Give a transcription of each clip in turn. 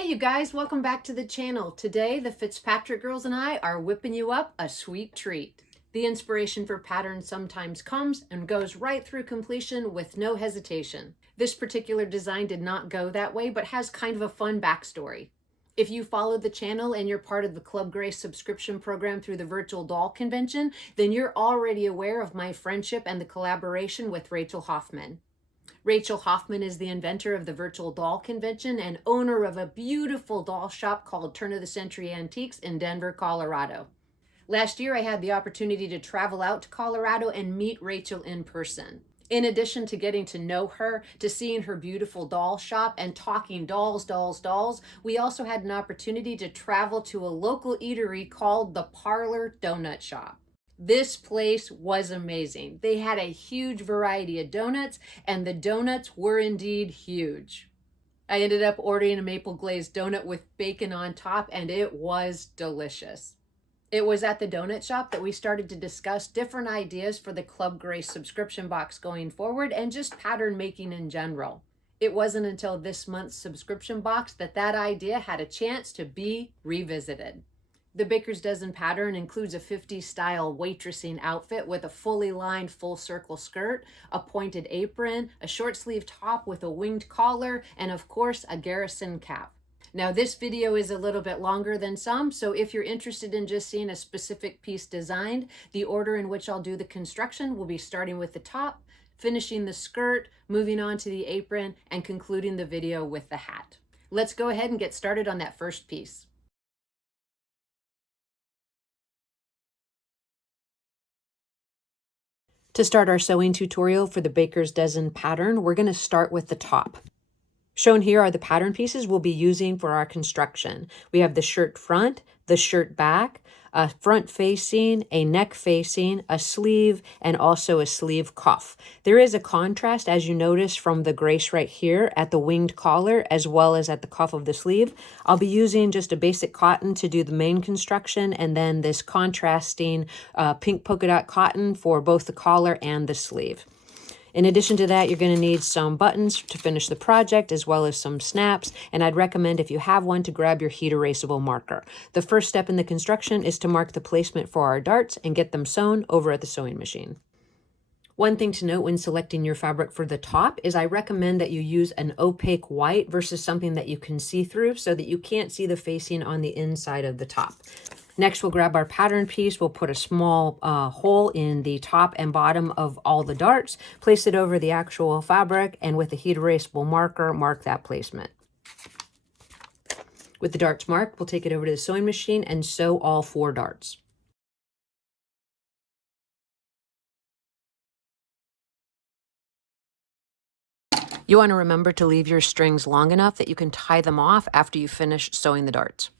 Hey you guys, welcome back to the channel. Today, the Fitzpatrick girls and I are whipping you up a sweet treat. The inspiration for patterns sometimes comes and goes right through completion with no hesitation. This particular design did not go that way, but has kind of a fun backstory. If you follow the channel and you're part of the Club Grace subscription program through the virtual doll convention, then you're already aware of my friendship and the collaboration with Rachel Hoffman. Rachel Hoffman is the inventor of the virtual doll convention and owner of a beautiful doll shop called Turn of the Century Antiques in Denver, Colorado. Last year, I had the opportunity to travel out to Colorado and meet Rachel in person. In addition to getting to know her, to seeing her beautiful doll shop and talking dolls, we also had an opportunity to travel to a local eatery called the Parlor Donut Shop. This place was amazing. They had a huge variety of donuts, and the donuts were indeed huge. I ended up ordering a maple glazed donut with bacon on top, and it was delicious. It was at the donut shop that we started to discuss different ideas for the Club Grace subscription box going forward and just pattern making in general. It wasn't until this month's subscription box that idea had a chance to be revisited. The Baker's Dozen pattern includes a 50s style waitressing outfit with a fully lined full circle skirt, a pointed apron, a short sleeve top with a winged collar, and of course a garrison cap. Now this video is a little bit longer than some, so if you're interested in just seeing a specific piece designed, the order in which I'll do the construction will be starting with the top, finishing the skirt, moving on to the apron, and concluding the video with the hat. Let's go ahead and get started on that first piece. To start our sewing tutorial for the Baker's Dozen pattern, we're going to start with the top. Shown here are the pattern pieces we'll be using for our construction. We have the shirt front, the shirt back, a front facing, a neck facing, a sleeve, and also a sleeve cuff. There is a contrast, as you notice, from the Grace right here at the winged collar as well as at the cuff of the sleeve. I'll be using just a basic cotton to do the main construction, and then this contrasting pink polka dot cotton for both the collar and the sleeve. In addition to that, you're going to need some buttons to finish the project, as well as some snaps, and I'd recommend, if you have one, to grab your heat erasable marker. The first step in the construction is to mark the placement for our darts and get them sewn over at the sewing machine. One thing to note when selecting your fabric for the top is I recommend that you use an opaque white versus something that you can see through, so that you can't see the facing on the inside of the top. Next, we'll grab our pattern piece. We'll put a small hole in the top and bottom of all the darts, place it over the actual fabric, and with a heat erasable marker, mark that placement. With the darts marked, we'll take it over to the sewing machine and sew all 4 darts. You want to remember to leave your strings long enough that you can tie them off after you finish sewing the darts.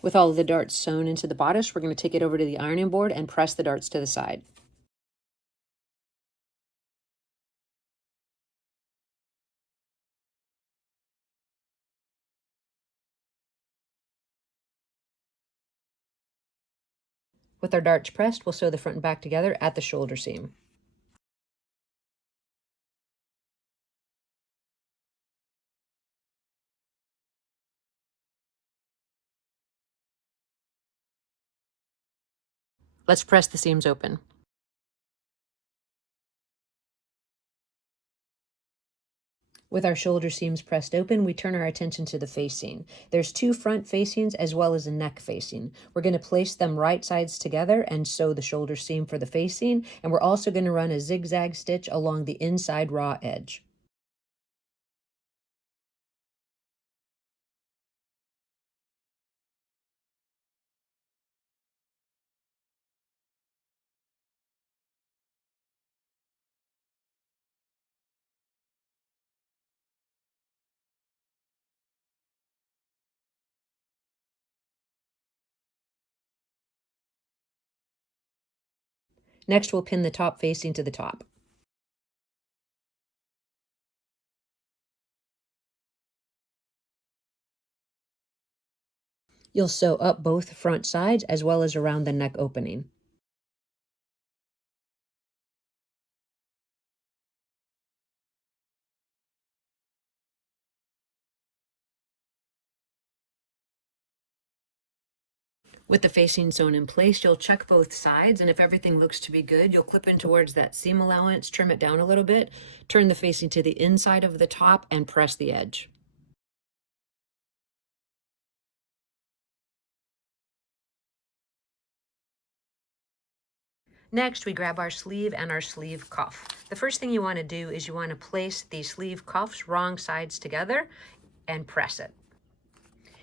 With all of the darts sewn into the bodice, we're going to take it over to the ironing board and press the darts to the side. With our darts pressed, we'll sew the front and back together at the shoulder seam. Let's press the seams open. With our shoulder seams pressed open, we turn our attention to the facing. There's 2 front facings as well as a neck facing. We're going to place them right sides together and sew the shoulder seam for the facing, and we're also going to run a zigzag stitch along the inside raw edge. Next, we'll pin the top facing to the top. You'll sew up both front sides as well as around the neck opening. With the facing sewn in place, you'll check both sides, and if everything looks to be good, you'll clip in towards that seam allowance, trim it down a little bit, turn the facing to the inside of the top, and press the edge. Next, we grab our sleeve and our sleeve cuff. The first thing you want to do is you want to place the sleeve cuffs wrong sides together and press it.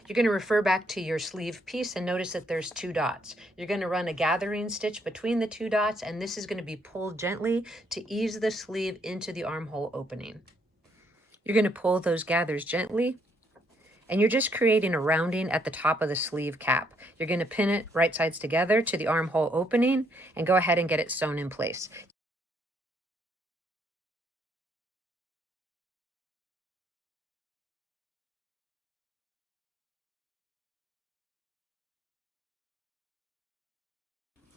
You're going to refer back to your sleeve piece and notice that there's 2 dots. You're going to run a gathering stitch between the 2 dots, and this is going to be pulled gently to ease the sleeve into the armhole opening. You're going to pull those gathers gently, and you're just creating a rounding at the top of the sleeve cap. You're going to pin it right sides together to the armhole opening and go ahead and get it sewn in place.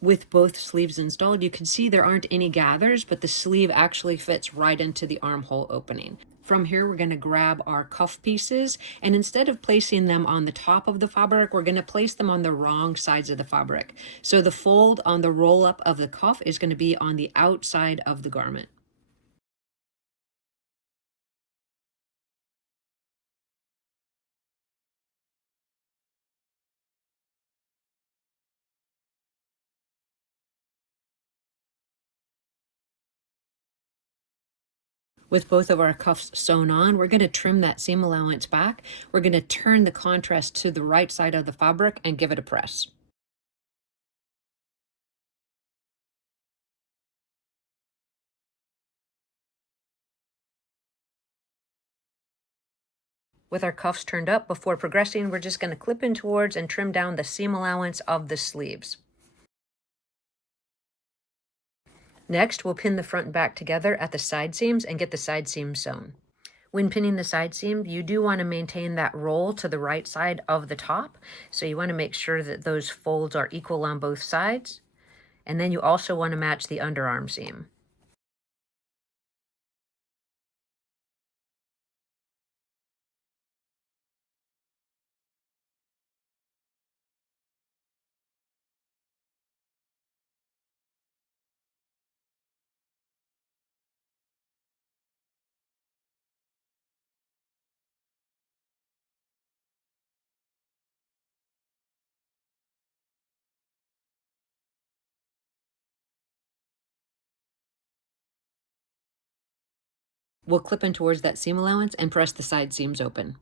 With both sleeves installed, you can see there aren't any gathers, but the sleeve actually fits right into the armhole opening. From here, we're going to grab our cuff pieces, and instead of placing them on the top of the fabric, we're going to place them on the wrong sides of the fabric. So the fold on the roll up of the cuff is going to be on the outside of the garment. With both of our cuffs sewn on, we're going to trim that seam allowance back. We're going to turn the contrast to the right side of the fabric and give it a press. With our cuffs turned up, before progressing, we're just going to clip in towards and trim down the seam allowance of the sleeves. Next, we'll pin the front and back together at the side seams and get the side seams sewn. When pinning the side seam, you do want to maintain that roll to the right side of the top. So you want to make sure that those folds are equal on both sides. And then you also want to match the underarm seam. We'll clip in towards that seam allowance and press the side seams open.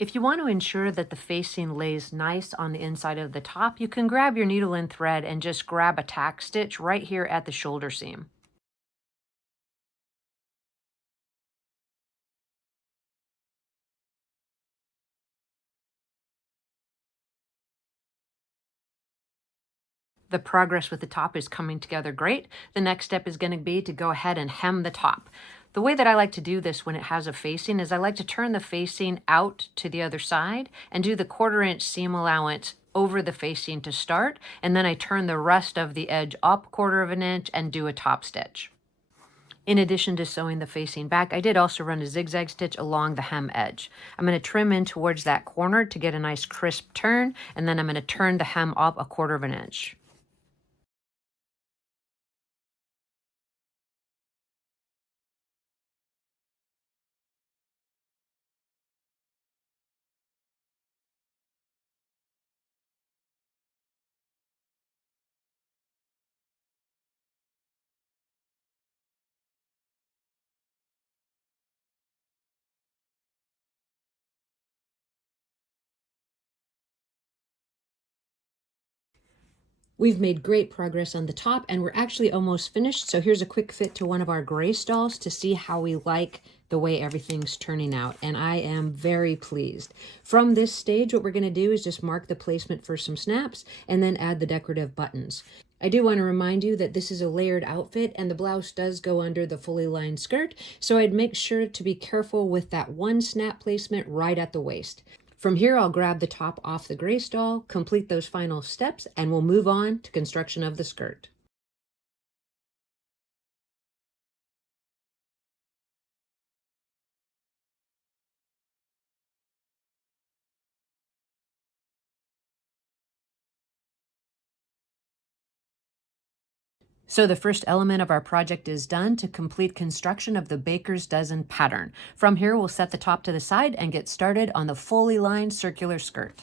If you want to ensure that the facing lays nice on the inside of the top, you can grab your needle and thread and just grab a tack stitch right here at the shoulder seam. The progress with the top is coming together great. The next step is going to be to go ahead and hem the top. The way that I like to do this when it has a facing is I like to turn the facing out to the other side and do the 1/4 inch seam allowance over the facing to start, and then I turn the rest of the edge up 1/4 of an inch and do a top stitch. In addition to sewing the facing back, I did also run a zigzag stitch along the hem edge. I'm going to trim in towards that corner to get a nice crisp turn, and then I'm going to turn the hem up 1/4 of an inch. We've made great progress on the top, and we're actually almost finished. So here's a quick fit to one of our gray stalls to see how we like the way everything's turning out. And I am very pleased. From this stage, what we're going to do is just mark the placement for some snaps and then add the decorative buttons. I do want to remind you that this is a layered outfit and the blouse does go under the fully lined skirt, so I'd make sure to be careful with that one snap placement right at the waist. From here, I'll grab the top off the gray stall, complete those final steps, and we'll move on to construction of the skirt. So the first element of our project is done to complete construction of the baker's dozen pattern. From here, we'll set the top to the side and get started on the fully lined circular skirt.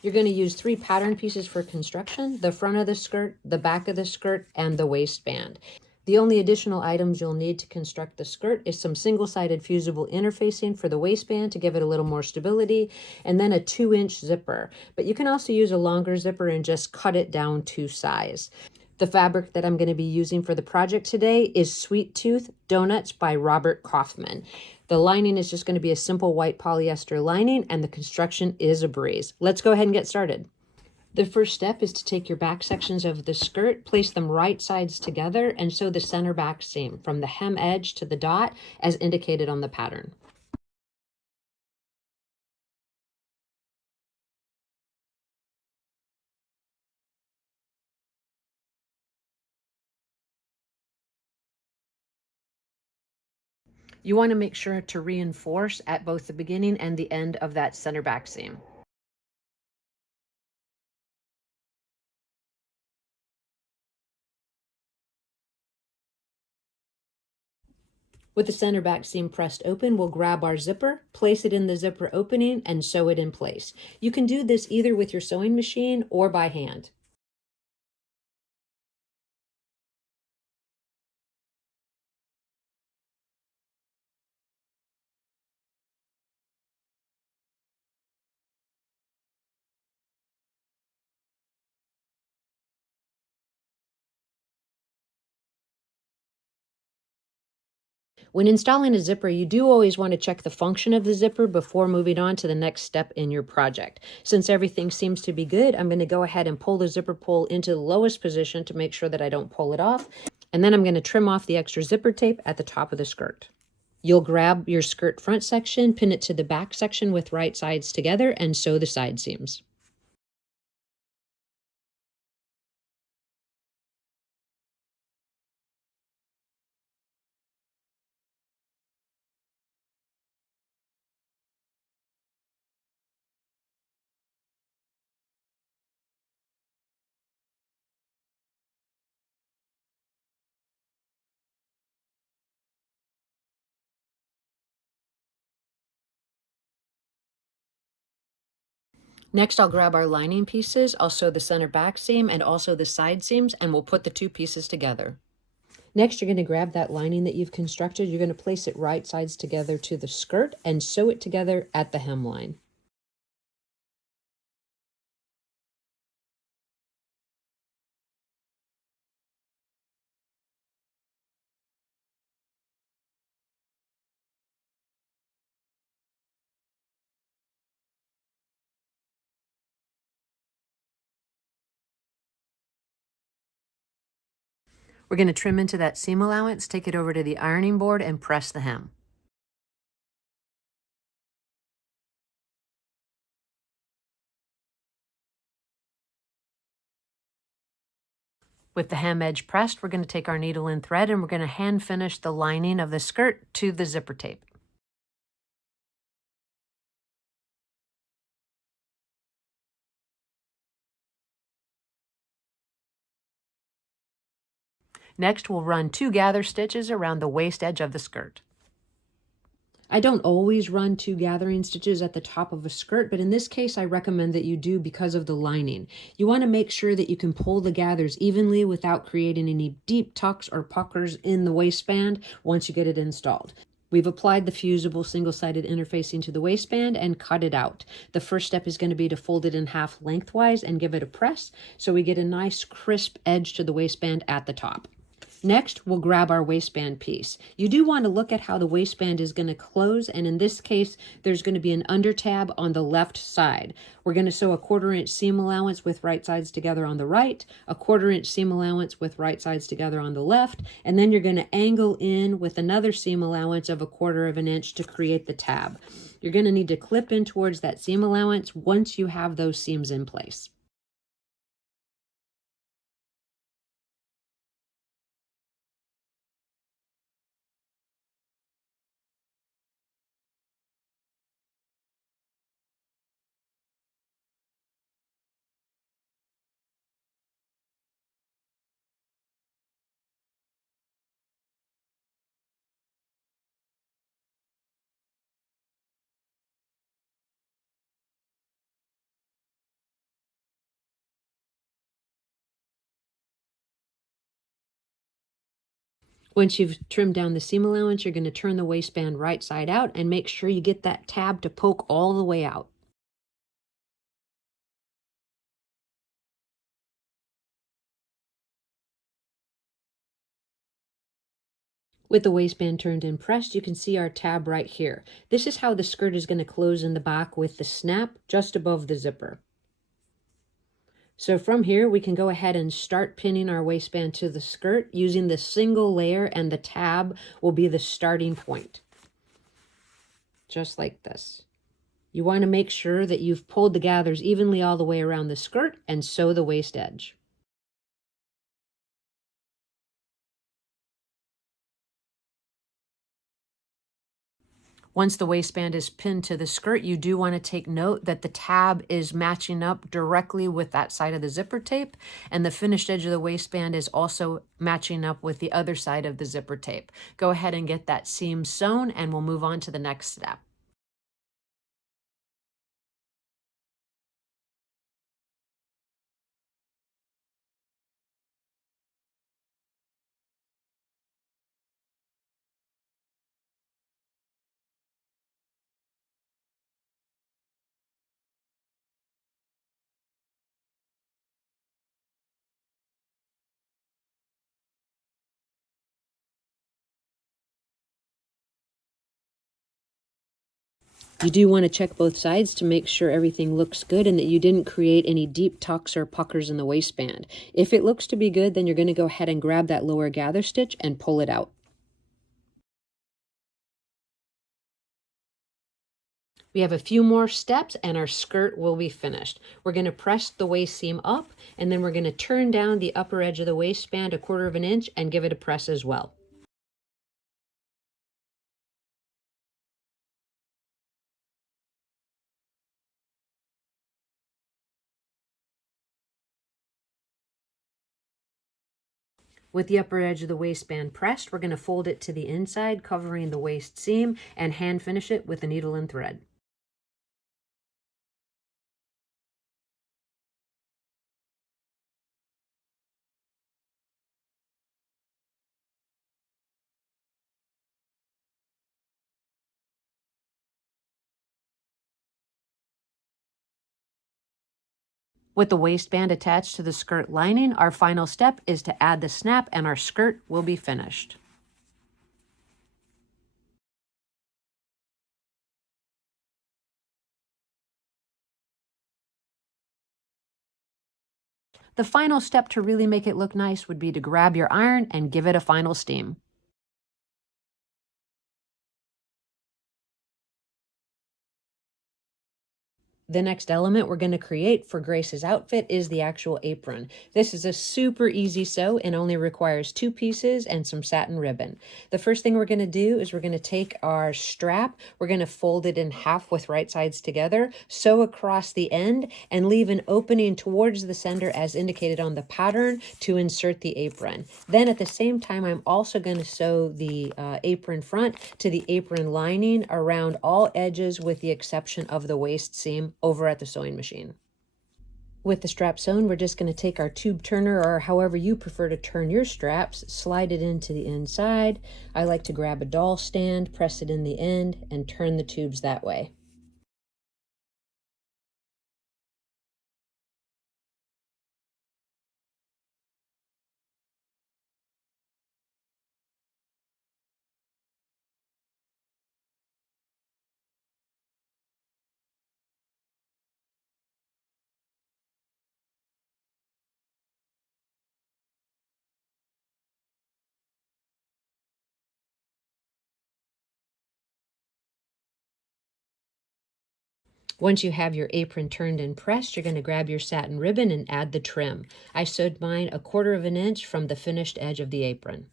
You're going to use 3 pattern pieces for construction: the front of the skirt, the back of the skirt, and the waistband. The only additional items you'll need to construct the skirt is some single-sided fusible interfacing for the waistband to give it a little more stability, and then a 2-inch zipper. But you can also use a longer zipper and just cut it down to size. The fabric that I'm going to be using for the project today is Sweet Tooth Donuts by Robert Kaufman. The lining is just going to be a simple white polyester lining, and the construction is a breeze. Let's go ahead and get started. The first step is to take your back sections of the skirt, place them right sides together, and sew the center back seam from the hem edge to the dot as indicated on the pattern. You want to make sure to reinforce at both the beginning and the end of that center back seam. With the center back seam pressed open, we'll grab our zipper, place it in the zipper opening, and sew it in place. You can do this either with your sewing machine or by hand. When installing a zipper, you do always want to check the function of the zipper before moving on to the next step in your project. Since everything seems to be good, I'm going to go ahead and pull the zipper pull into the lowest position to make sure that I don't pull it off. And then I'm going to trim off the extra zipper tape at the top of the skirt. You'll grab your skirt front section, pin it to the back section with right sides together, and sew the side seams. Next, I'll grab our lining pieces. I'll sew the center back seam and also the side seams, and we'll put the 2 pieces together. Next, you're going to grab that lining that you've constructed. You're going to place it right sides together to the skirt and sew it together at the hemline. We're going to trim into that seam allowance, take it over to the ironing board, and press the hem. With the hem edge pressed, we're going to take our needle and thread and we're going to hand finish the lining of the skirt to the zipper tape. Next, we'll run 2 gather stitches around the waist edge of the skirt. I don't always run 2 gathering stitches at the top of a skirt, but in this case I recommend that you do because of the lining. You want to make sure that you can pull the gathers evenly without creating any deep tucks or puckers in the waistband once you get it installed. We've applied the fusible single-sided interfacing to the waistband and cut it out. The first step is going to be to fold it in half lengthwise and give it a press so we get a nice crisp edge to the waistband at the top. Next, we'll grab our waistband piece. You do want to look at how the waistband is going to close, and in this case, there's going to be an under tab on the left side. We're going to sew a 1/4 inch seam allowance with right sides together on the right, a 1/4 inch seam allowance with right sides together on the left, and then you're going to angle in with another seam allowance of a 1/4 of an inch to create the tab. You're going to need to clip in towards that seam allowance once you have those seams in place. Once you've trimmed down the seam allowance, you're going to turn the waistband right side out and make sure you get that tab to poke all the way out. With the waistband turned and pressed, you can see our tab right here. This is how the skirt is going to close in the back with the snap just above the zipper. So from here, we can go ahead and start pinning our waistband to the skirt using the single layer, and the tab will be the starting point. Just like this. You want to make sure that you've pulled the gathers evenly all the way around the skirt and sew the waist edge. Once the waistband is pinned to the skirt, you do want to take note that the tab is matching up directly with that side of the zipper tape, and the finished edge of the waistband is also matching up with the other side of the zipper tape. Go ahead and get that seam sewn, and we'll move on to the next step. You do want to check both sides to make sure everything looks good and that you didn't create any deep tucks or puckers in the waistband. If it looks to be good, then you're going to go ahead and grab that lower gather stitch and pull it out. We have a few more steps and our skirt will be finished. We're going to press the waist seam up, and then we're going to turn down the upper edge of the waistband a 1/4 of an inch and give it a press as well. With the upper edge of the waistband pressed, we're going to fold it to the inside, covering the waist seam, and hand finish it with a needle and thread. With the waistband attached to the skirt lining, our final step is to add the snap, and our skirt will be finished. The final step to really make it look nice would be to grab your iron and give it a final steam. The next element we're going to create for Grace's outfit is the actual apron. This is a super easy sew and only requires 2 pieces and some satin ribbon. The first thing we're going to do is we're going to take our strap, we're going to fold it in half with right sides together, sew across the end, and leave an opening towards the center as indicated on the pattern to insert the apron. Then at the same time, I'm also going to sew the apron front to the apron lining around all edges with the exception of the waist seam over at the sewing machine. With the strap sewn, we're just going to take our tube turner, or however you prefer to turn your straps, slide it into the inside. I like to grab a doll stand, press it in the end, and turn the tubes that way. Once you have your apron turned and pressed, you're going to grab your satin ribbon and add the trim. I sewed mine 1/4 of an inch from the finished edge of the apron.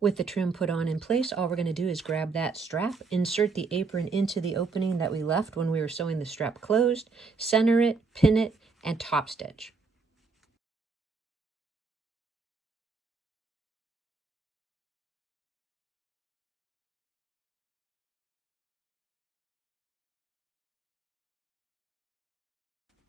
With the trim put on in place, all we're going to do is grab that strap, insert the apron into the opening that we left when we were sewing the strap closed, center it, pin it, and top stitch.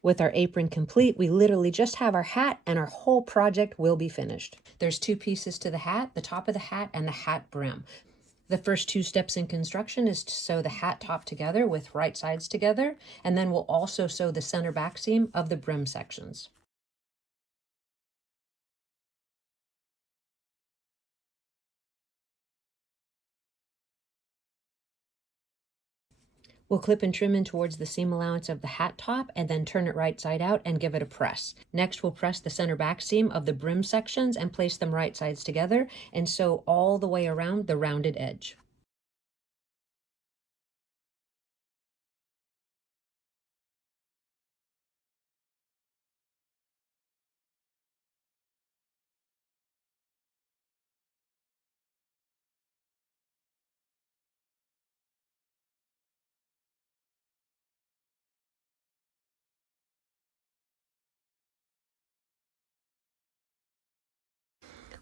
With our apron complete, we literally just have our hat and our whole project will be finished. There's 2 pieces to the hat, the top of the hat and the hat brim. The first 2 steps in construction is to sew the hat top together with right sides together, and then we'll also sew the center back seam of the brim sections. We'll clip and trim in towards the seam allowance of the hat top and then turn it right side out and give it a press. Next, we'll press the center back seam of the brim sections and place them right sides together and sew all the way around the rounded edge.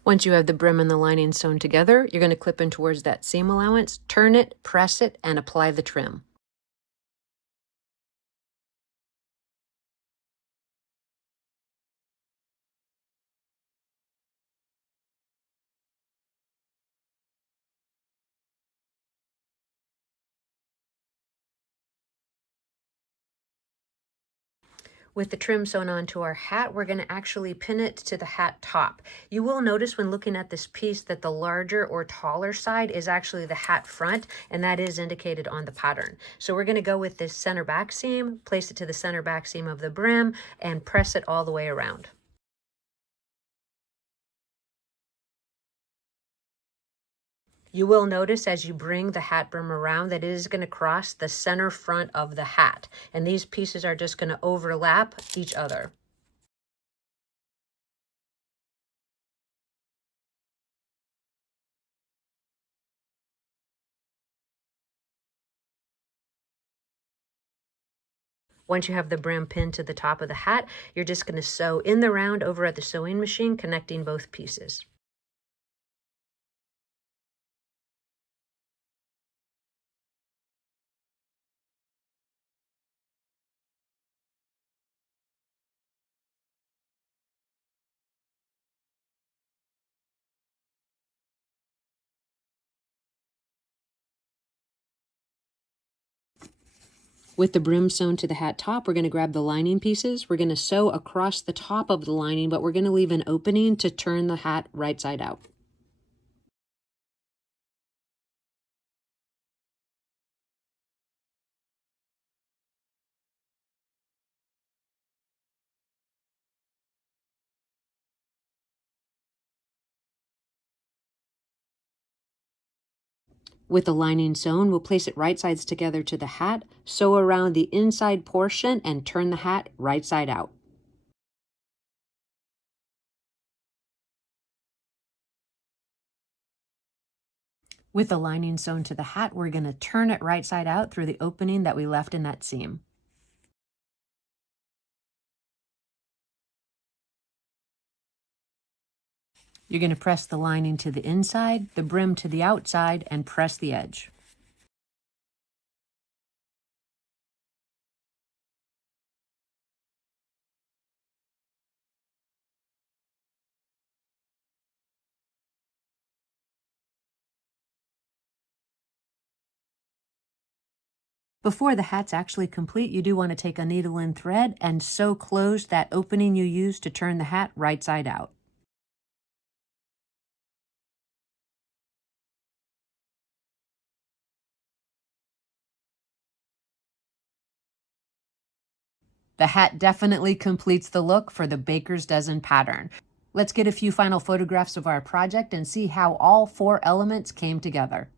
Once you have the brim and the lining sewn together, you're going to clip in towards that seam allowance, turn it, press it, and apply the trim. With the trim sewn onto our hat, we're going to actually pin it to the hat top. You will notice when looking at this piece that the larger or taller side is actually the hat front, and that is indicated on the pattern. So we're going to go with this center back seam, place it to the center back seam of the brim, and press it all the way around. You will notice as you bring the hat brim around that it is going to cross the center front of the hat, and these pieces are just going to overlap each other. Once you have the brim pinned to the top of the hat, you're just going to sew in the round over at the sewing machine, connecting both pieces. With the brim sewn to the hat top, we're going to grab the lining pieces. We're going to sew across the top of the lining, but we're going to leave an opening to turn the hat right side out. With the lining sewn, we'll place it right sides together to the hat, sew around the inside portion, and turn the hat right side out. With the lining sewn to the hat, we're going to turn it right side out through the opening that we left in that seam. You're going to press the lining to the inside, the brim to the outside, and press the edge. Before the hat's actually complete, you do want to take a needle and thread and sew closed that opening you used to turn the hat right side out. The hat definitely completes the look for the baker's dozen pattern. Let's get a few final photographs of our project and see how all 4 elements came together.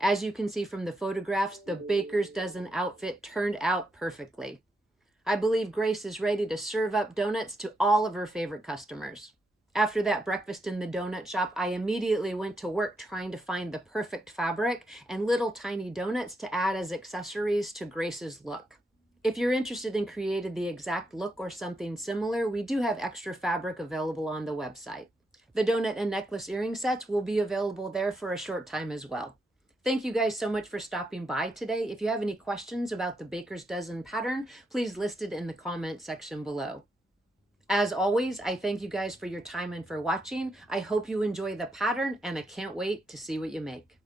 As you can see from the photographs, the baker's dozen outfit turned out perfectly. I believe Grace is ready to serve up donuts to all of her favorite customers. After that breakfast in the donut shop, I immediately went to work trying to find the perfect fabric and little tiny donuts to add as accessories to Grace's look. If you're interested in creating the exact look or something similar, we do have extra fabric available on the website. The donut and necklace earring sets will be available there for a short time as well. Thank you guys so much for stopping by today. If you have any questions about the baker's dozen pattern, please list it in the comment section below. As always, I thank you guys for your time and for watching. I hope you enjoy the pattern, and I can't wait to see what you make.